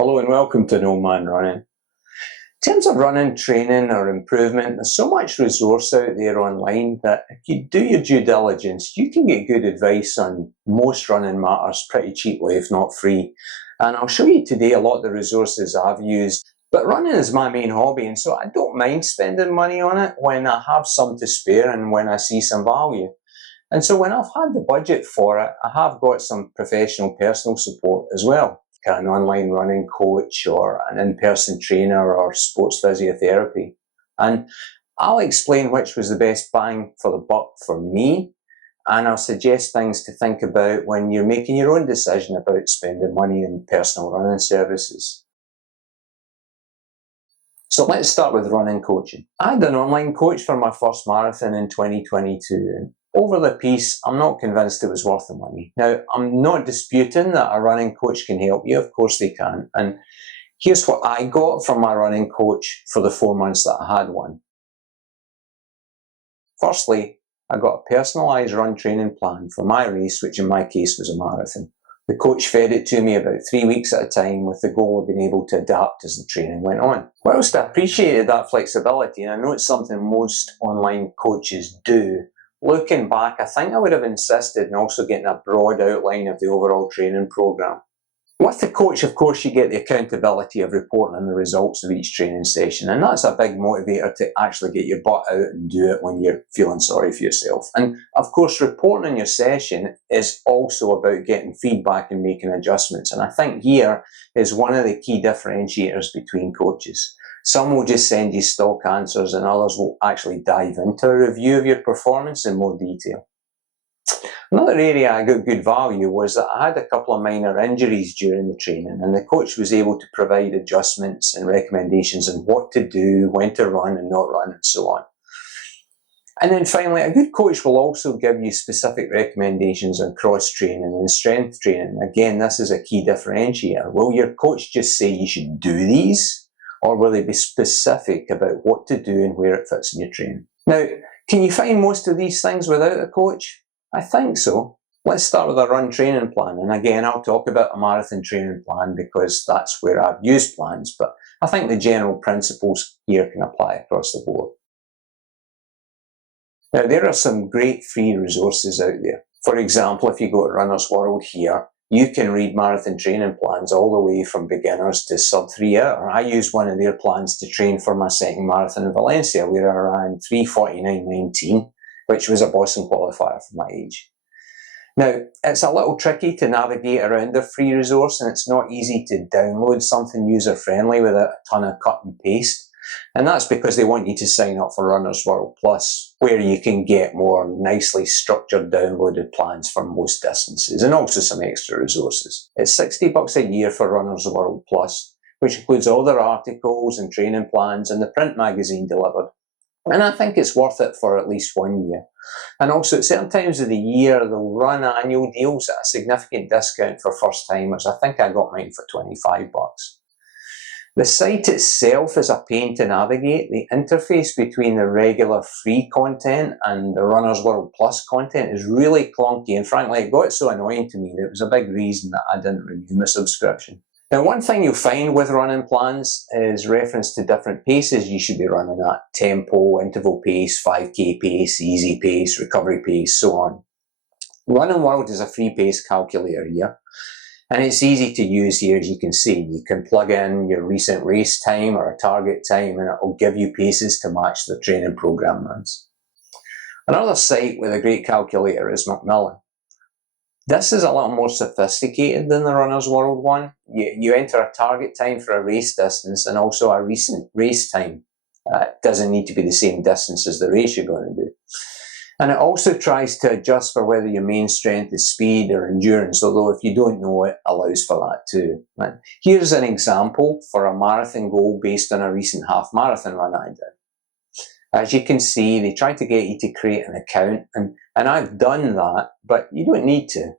Hello and welcome to No Man Running. In terms of running, training or improvement, there's so much resource out there online that if you do your due diligence, you can get good advice on most running matters pretty cheaply, if not free. And I'll show you today a lot of the resources I've used. But running is my main hobby, and so I don't mind spending money on it when I have some to spare and when I see some value. And so when I've had the budget for it, I have got some professional personal support as well. An online running coach or an in-person trainer or sports physiotherapy. And I'll explain which was the best bang for the buck for me, and I'll suggest things to think about when you're making your own decision about spending money in personal running services. So let's start with running coaching. I had an online coach for my first marathon in 2022. And over the piece, I'm not convinced it was worth the money. Now, I'm not disputing that a running coach can help you. Of course they can. And here's what I got from my running coach for the 4 months that I had one. Firstly, I got a personalised run training plan for my race, which in my case was a marathon. The coach fed it to me about 3 weeks at a time with the goal of being able to adapt as the training went on. Whilst I appreciated that flexibility, and I know it's something most online coaches do, looking back, I think I would have insisted in also getting a broad outline of the overall training programme. With the coach, of course, you get the accountability of reporting on the results of each training session, and that's a big motivator to actually get your butt out and do it when you're feeling sorry for yourself. And of course, reporting on your session is also about getting feedback and making adjustments, and I think here is one of the key differentiators between coaches. Some will just send you stock answers and others will actually dive into a review of your performance in more detail. Another area I got good value was that I had a couple of minor injuries during the training, and the coach was able to provide adjustments and recommendations on what to do, when to run and not run, and so on. And then finally, a good coach will also give you specific recommendations on cross-training and strength training. Again, this is a key differentiator. Will your coach just say you should do these, or will they be specific about what to do and where it fits in your training? Now, can you find most of these things without a coach? I think so. Let's start with a run training plan. And again, I'll talk about a marathon training plan because that's where I've used plans, but I think the general principles here can apply across the board. Now, there are some great free resources out there. For example, if you go to Runner's World here, you can read marathon training plans all the way from beginners to sub 3 hour. I used one of their plans to train for my second marathon in Valencia, where I ran 3:49.19, which was a Boston qualifier for my age. Now, it's a little tricky to navigate around the free resource, and it's not easy to download something user-friendly without a ton of cut and paste. And that's because they want you to sign up for Runner's World Plus, where you can get more nicely structured downloaded plans for most distances, and also some extra resources. It's $60 a year for Runner's World Plus, which includes all their articles and training plans and the print magazine delivered. And I think it's worth it for at least 1 year. And also at certain times of the year, they'll run annual deals at a significant discount for first timers. I think I got mine for $25. The site itself is a pain to navigate. The interface between the regular free content and the Runner's World Plus content is really clunky, and frankly it got so annoying to me that it was a big reason that I didn't renew my subscription. Now, one thing you'll find with running plans is reference to different paces you should be running at: tempo, interval pace, 5k pace, easy pace, recovery pace, so on. Running World is a free pace calculator here, and it's easy to use here. As you can see, you can plug in your recent race time or a target time and it will give you paces to match the training program runs. Another site with a great calculator is Macmillan. This is a lot more sophisticated than the Runner's World one. You enter a target time for a race distance and also a recent race time. It doesn't need to be the same distance as the race you're going to do. And it also tries to adjust for whether your main strength is speed or endurance, although if you don't know, it allows for that too. And here's an example for a marathon goal based on a recent half marathon run I did. As you can see, they try to get you to create an account, and I've done that, but you don't need to.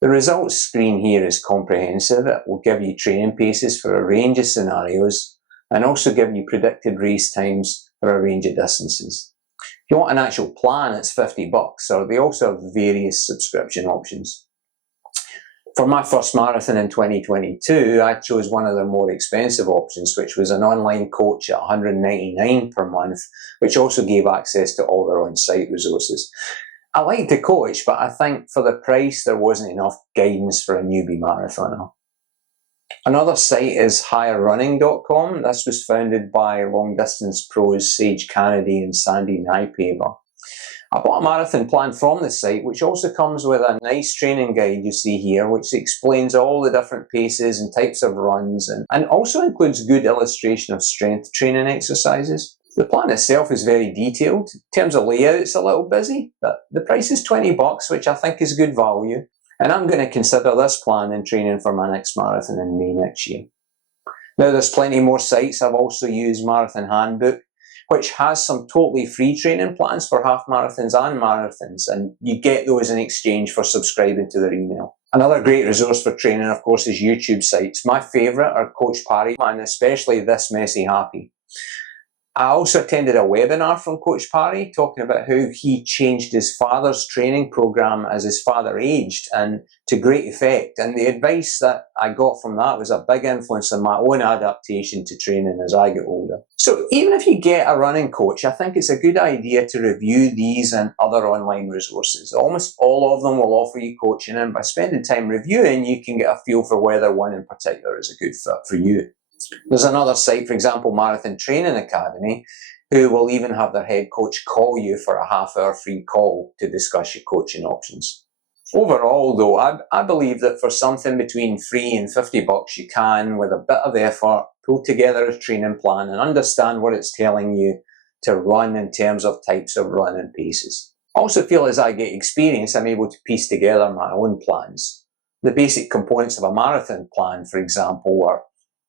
The results screen here is comprehensive. It will give you training paces for a range of scenarios and also give you predicted race times for a range of distances. If you want an actual plan, it's $50, or they also have various subscription options. For my first marathon in 2022, I chose one of the more expensive options, which was an online coach at $199 per month, which also gave access to all their on-site resources. I liked the coach, but I think for the price, there wasn't enough guidance for a newbie marathoner. Another site is higherrunning.com. This was founded by long-distance pros Sage Kennedy and Sandy Nypaver. I bought a marathon plan from the site, which also comes with a nice training guide you see here, which explains all the different paces and types of runs, and also includes good illustration of strength training exercises. The plan itself is very detailed. In terms of layout, it's a little busy, but the price is $20, which I think is good value. And I'm going to consider this plan in training for my next marathon in May next year. Now, there's plenty more sites. I've also used Marathon Handbook, which has some totally free training plans for half marathons and marathons, and you get those in exchange for subscribing to their email. Another great resource for training, of course, is YouTube sites. My favourite are Coach Parry and especially This Messy Happy. I also attended a webinar from Coach Parry talking about how he changed his father's training program as his father aged, and to great effect. And the advice that I got from that was a big influence on my own adaptation to training as I get older. So even if you get a running coach, I think it's a good idea to review these and other online resources. Almost all of them will offer you coaching, and by spending time reviewing, you can get a feel for whether one in particular is a good fit for you. There's another site, for example, Marathon Training Academy, who will even have their head coach call you for a half-hour free call to discuss your coaching options. Overall, though, I believe that for something between $3 and $50, you can, with a bit of effort, pull together a training plan and understand what it's telling you to run in terms of types of run and paces. I also feel as I get experience, I'm able to piece together my own plans. The basic components of a marathon plan, for example, are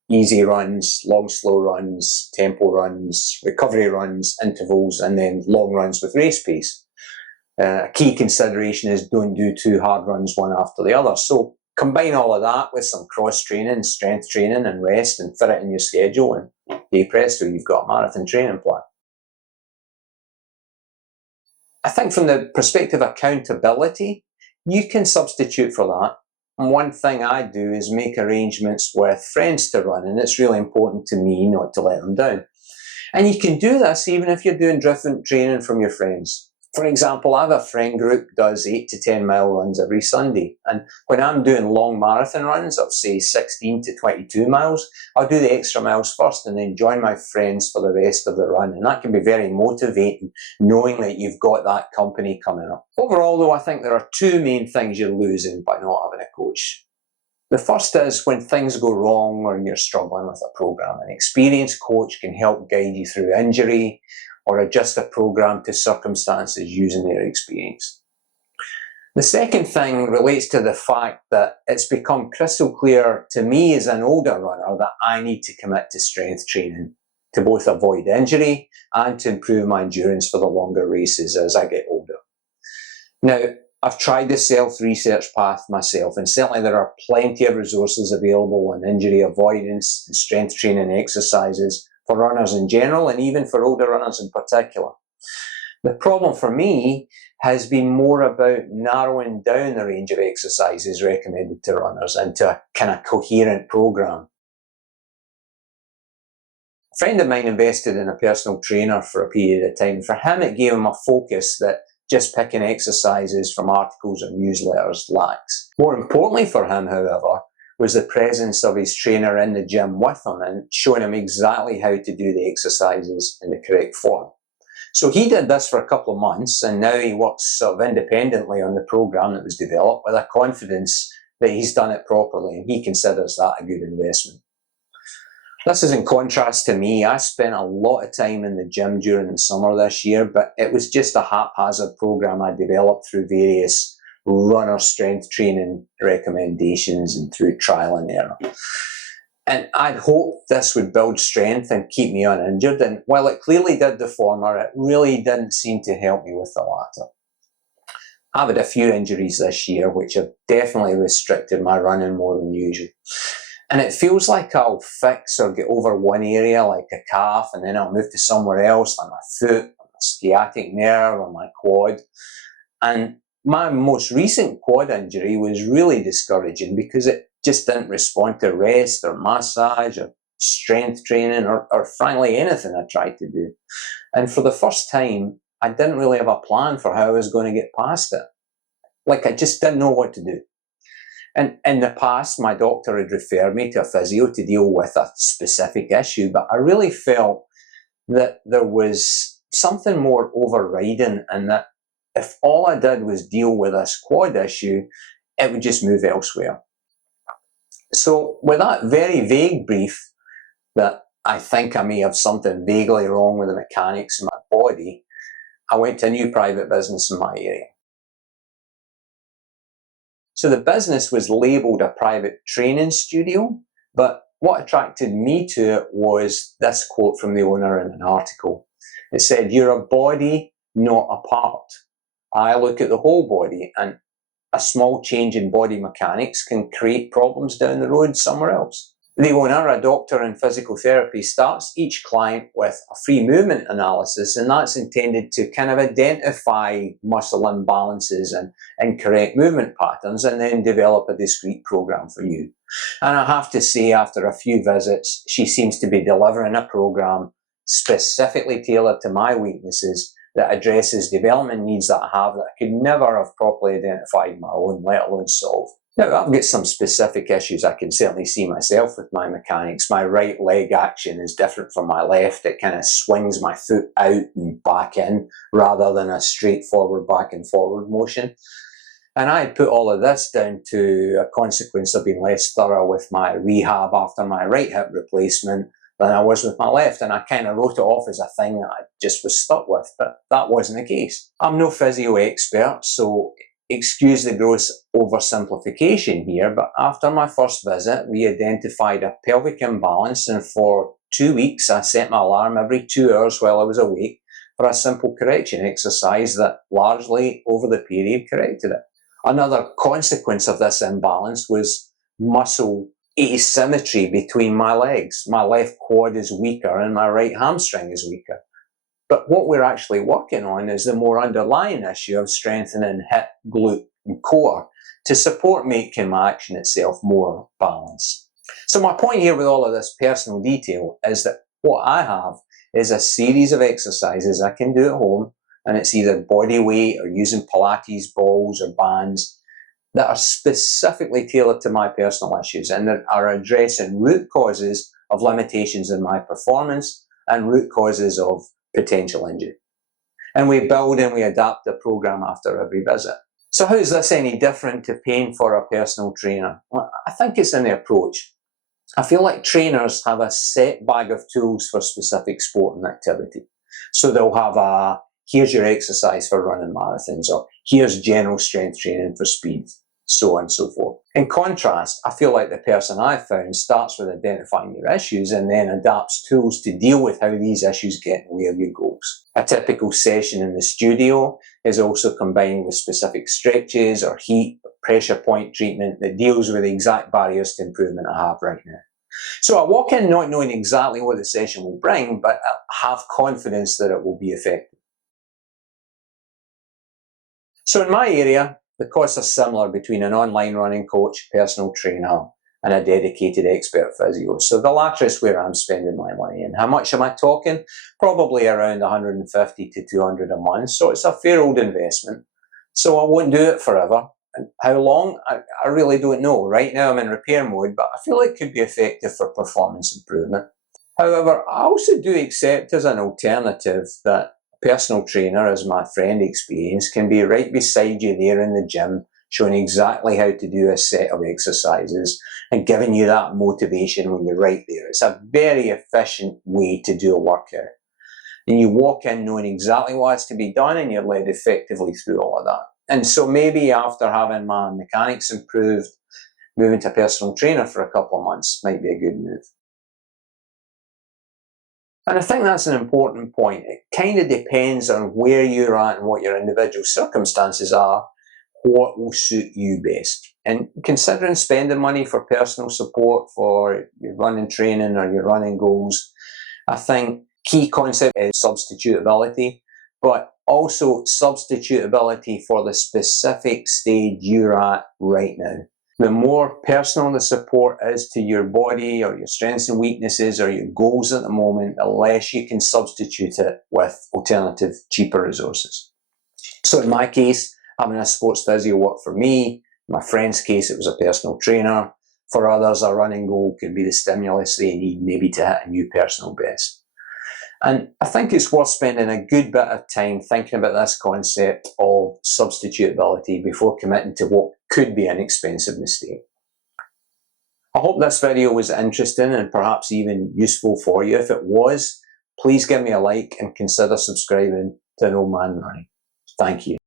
easy runs, long slow runs, tempo runs, recovery runs, intervals, and then long runs with race pace. A key consideration is don't do two hard runs one after the other. So combine all of that with some cross training, strength training and rest, and fit it in your schedule, and hey presto, you've got a marathon training plan. I think from the perspective of accountability, you can substitute for that. And one thing I do is make arrangements with friends to run, and it's really important to me not to let them down. And you can do this even if you're doing different training from your friends. For example, I have a friend group that does 8 to 10 mile runs every Sunday. And when I'm doing long marathon runs of, say, 16 to 22 miles, I'll do the extra miles first and then join my friends for the rest of the run. And that can be very motivating, knowing that you've got that company coming up. Overall, though, I think there are two main things you're losing by not having a coach. The first is when things go wrong or you're struggling with a program. An experienced coach can help guide you through injury or adjust a program to circumstances using their experience. The second thing relates to the fact that it's become crystal clear to me as an older runner that I need to commit to strength training to both avoid injury and to improve my endurance for the longer races as I get older. Now, I've tried the self-research path myself, and certainly there are plenty of resources available on injury avoidance and strength training exercises for runners in general, and even for older runners in particular. The problem for me has been more about narrowing down the range of exercises recommended to runners into a kind of coherent program. A friend of mine invested in a personal trainer for a period of time. For him, it gave him a focus that just picking exercises from articles or newsletters lacks. More importantly for him, however, was the presence of his trainer in the gym with him and showing him exactly how to do the exercises in the correct form. So he did this for a couple of months, and now he works sort of independently on the program that was developed with a confidence that he's done it properly, and he considers that a good investment. This is in contrast to me. I spent a lot of time in the gym during the summer this year, but it was just a haphazard program I developed through various runner strength training recommendations and through trial and error. And I'd hoped this would build strength and keep me uninjured, and while it clearly did the former, it really didn't seem to help me with the latter. I've had a few injuries this year which have definitely restricted my running more than usual. And it feels like I'll fix or get over one area, like a calf, and then I'll move to somewhere else, like my foot, or my sciatic nerve, or my quad. And my most recent quad injury was really discouraging because it just didn't respond to rest or massage or strength training or frankly anything I tried to do. And for the first time, I didn't really have a plan for how I was going to get past it. Like, I just didn't know what to do. And in the past, my doctor had referred me to a physio to deal with a specific issue, but I really felt that there was something more overriding, and that if all I did was deal with this quad issue, it would just move elsewhere. So with that very vague brief that I think I may have something vaguely wrong with the mechanics of my body, I went to a new private business in my area. So the business was labelled a private training studio, but what attracted me to it was this quote from the owner in an article. It said, "You're a body, not a part. I look at the whole body, and a small change in body mechanics can create problems down the road somewhere else." The owner, a doctor in physical therapy, starts each client with a free movement analysis, and that's intended to kind of identify muscle imbalances and incorrect movement patterns, and then develop a discrete program for you. And I have to say, after a few visits, she seems to be delivering a program specifically tailored to my weaknesses that addresses development needs that I have that I could never have properly identified my own, let alone solve. Now, I've got some specific issues I can certainly see myself with my mechanics. My right leg action is different from my left. It kind of swings my foot out and back in rather than a straightforward back and forward motion. And I put all of this down to a consequence of being less thorough with my rehab after my right hip replacement than I was with my left, and I kind of wrote it off as a thing that I just was stuck with, but that wasn't the case. I'm no physio expert, so excuse the gross oversimplification here, but after my first visit, we identified a pelvic imbalance, and for 2 weeks I set my alarm every 2 hours while I was awake for a simple correction exercise that largely over the period corrected it. Another consequence of this imbalance was muscle asymmetry between my legs. My left quad is weaker and my right hamstring is weaker. But what we're actually working on is the more underlying issue of strengthening hip, glute, and core to support making my action itself more balanced. So my point here with all of this personal detail is that what I have is a series of exercises I can do at home, and it's either body weight or using Pilates balls or bands that are specifically tailored to my personal issues and that are addressing root causes of limitations in my performance and root causes of potential injury. And we build and we adapt the program after every visit. So how is this any different to paying for a personal trainer? Well, I think it's in the approach. I feel like trainers have a set bag of tools for specific sport and activity. So they'll have here's your exercise for running marathons, or here's general strength training for speed, so on and so forth. In contrast, I feel like the person I've found starts with identifying your issues and then adapts tools to deal with how these issues get in the way of your goals. A typical session in the studio is also combined with specific stretches or heat, or pressure point treatment that deals with the exact barriers to improvement I have right now. So I walk in not knowing exactly what the session will bring, but I have confidence that it will be effective. So in my area, the costs are similar between an online running coach, personal trainer, and a dedicated expert physio. So the latter is where I'm spending my money. And how much am I talking? Probably around 150 to 200 a month. So it's a fair old investment. So I won't do it forever. And how long? I really don't know. Right now I'm in repair mode, but I feel it could be effective for performance improvement. However, I also do accept as an alternative that personal trainer, as my friend experienced, can be right beside you there in the gym, showing exactly how to do a set of exercises and giving you that motivation when you're right there. It's a very efficient way to do a workout. And you walk in knowing exactly what has to be done and you're led effectively through all of that. And so maybe after having my mechanics improved, moving to a personal trainer for a couple of months might be a good move. And I think that's an important point. It kind of depends on where you're at and what your individual circumstances are, what will suit you best. And considering spending money for personal support for your running training or your running goals, I think key concept is substitutability, but Also, substitutability for the specific stage you're at right now. The more personal the support is to your body or your strengths and weaknesses or your goals at the moment, the less you can substitute it with alternative, cheaper resources. So in my case, having a sports physio worked for me. In my friend's case, it was a personal trainer. For others, a running goal could be the stimulus they need maybe to hit a new personal best. And I think it's worth spending a good bit of time thinking about this concept of substitutability before committing to what could be an expensive mistake. I hope this video was interesting and perhaps even useful for you. If it was, please give me a like and consider subscribing to An Old Man Running. Thank you.